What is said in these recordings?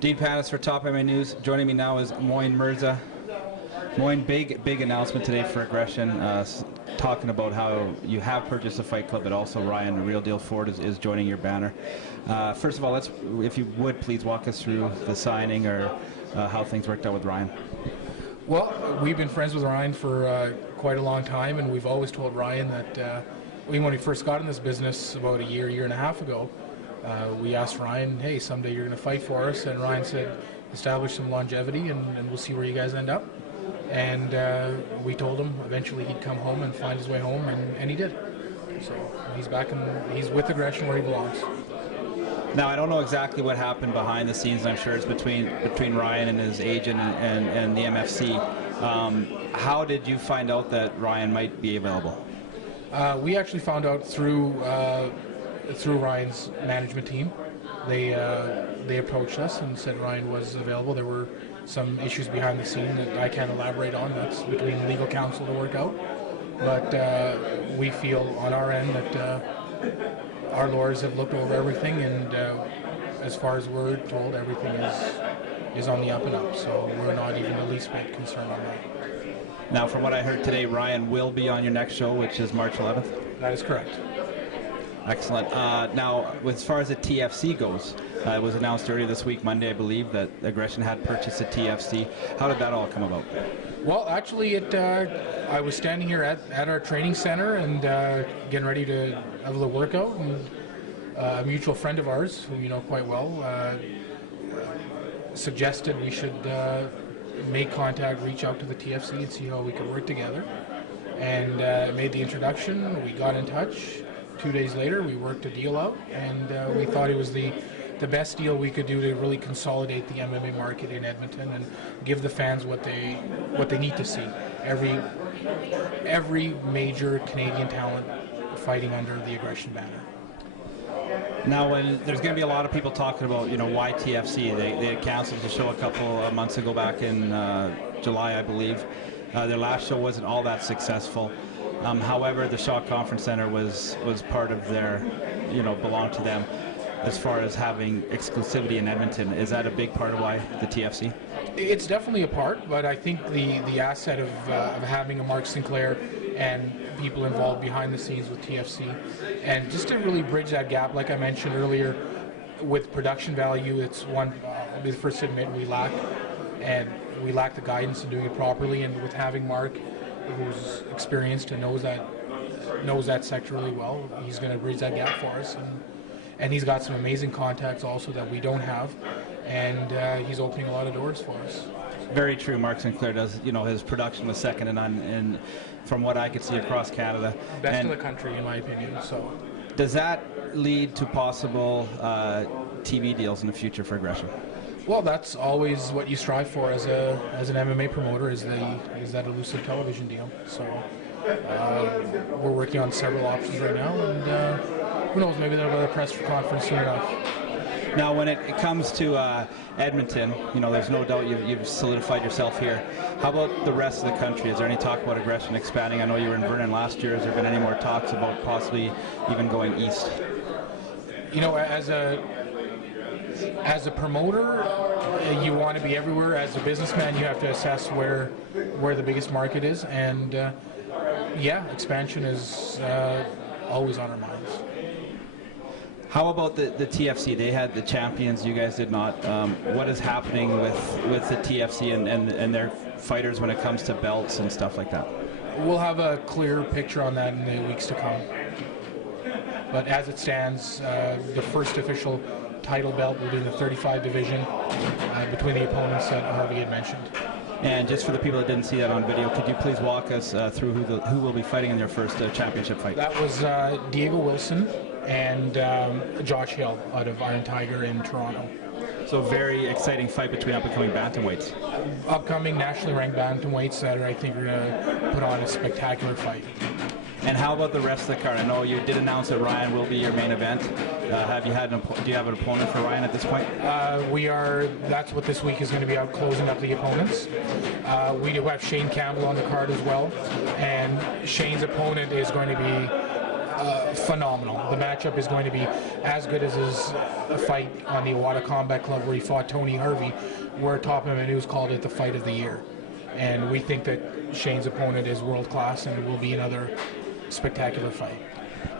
Dean Panis for Top MMA News. Joining me now is Moin Mirza. Moin, big announcement today for Aggression, talking about how you have purchased a fight club, but also Ryan, the Real Deal Ford, is joining your banner. First of all, if you would please walk us through the signing or how things worked out with Ryan. Well, we've been friends with Ryan for quite a long time, and we've always told Ryan that when we first got in this business about a year and a half ago, we asked Ryan, hey, someday you're going to fight for us, and Ryan said, establish some longevity and we'll see where you guys end up. And we told him eventually he'd come home and find his way home, and he did. So he's back and he's with Aggression where he belongs. Now, I don't know exactly what happened behind the scenes. I'm sure it's between Ryan and his agent and the MFC. How did you find out that Ryan might be available? We actually found out through Ryan's management team. They approached us and said Ryan was available. There were some issues behind the scene that I can't elaborate on. That's between legal counsel to work out. But we feel on our end that our lawyers have looked over everything, and as far as we're told, everything is on the up and up. So we're not even the least bit concerned on that. Now, from what I heard today, Ryan will be on your next show, which is March 11th? That is correct. Excellent. Now, as far as the TFC goes, it was announced earlier this week, Monday, I believe, that Aggression had purchased a TFC. How did that all come about? Well, actually, I was standing here at our training center and getting ready to have a little workout, and a mutual friend of ours, who you know quite well, suggested we should make contact, reach out to the TFC and see how we could work together. And made the introduction, we got in touch. 2 days later, we worked a deal out, and we thought it was the best deal we could do to really consolidate the MMA market in Edmonton and give the fans what they need to see. Every major Canadian talent fighting under the Aggression banner. Now, there's going to be a lot of people talking about, why TFC. They had canceled the show a couple of months ago, back in July, I believe. Their last show wasn't all that successful. However, the Shaw Conference Center was part of their, belonged to them as far as having exclusivity in Edmonton. Is that a big part of why the TFC? It's definitely a part, but I think the asset of having a Mark Sinclair and people involved behind the scenes with TFC, and just to really bridge that gap, like I mentioned earlier, with production value, it's one, I'll be the first to admit we lack the guidance in doing it properly, and with having Mark, who's experienced and knows that sector really well, he's going to bridge that gap for us, and he's got some amazing contacts also that we don't have, and he's opening a lot of doors for us. Very true. Mark Sinclair does, his production was second to none, and from what I could see across Canada. Best in the country, in my opinion. So, does that lead to possible TV deals in the future for Aggression? Well, that's always what you strive for as an MMA promoter, is that elusive television deal. So we're working on several options right now, and who knows, maybe there'll be a press conference soon enough. Now, when it comes to Edmonton, there's no doubt you've solidified yourself here. How about the rest of the country? Is there any talk about Aggression expanding? I know you were in Vernon last year. Has there been any more talks about possibly even going east? As a promoter, you want to be everywhere. As a businessman, you have to assess where the biggest market is, and expansion is always on our minds. How about the TFC? They had the champions, you guys did not. What is happening with the TFC and their fighters when it comes to belts and stuff like that? We'll have a clear picture on that in the weeks to come. But as it stands, the first official title belt will be in the 35 division between the opponents that Harvey had mentioned. And just for the people that didn't see that on video, could you please walk us through who will be fighting in their first championship fight? That was Diego Wilson and Josh Hill out of Iron Tiger in Toronto. So very exciting fight between up-and-coming bantamweights. Upcoming nationally ranked bantamweights that I think are going to put on a spectacular fight. And how about the rest of the card? I know you did announce that Ryan will be your main event. Do you have an opponent for Ryan at this point? That's what this week is going to be out, closing up the opponents. We do have Shane Campbell on the card as well, and Shane's opponent is going to be phenomenal. The matchup is going to be as good as his fight on the Iwata Combat Club where he fought Tony Harvey, where Top MMA News called it the fight of the year. And we think that Shane's opponent is world class and it will be another spectacular fight.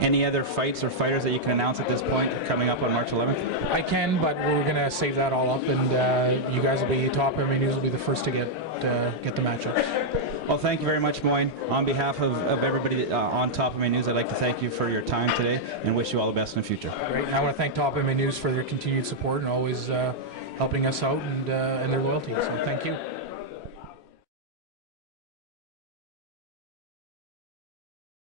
Any other fights or fighters that you can announce at this point coming up on March 11th? I can, but we're going to save that all up, and you guys will be, Top MMA News will be the first to get the matchups. Well, thank you very much, Moin. On behalf of everybody on Top MMA News, I'd like to thank you for your time today and wish you all the best in the future. Great. I want to thank Top MMA News for their continued support and always helping us out and their loyalty. So thank you.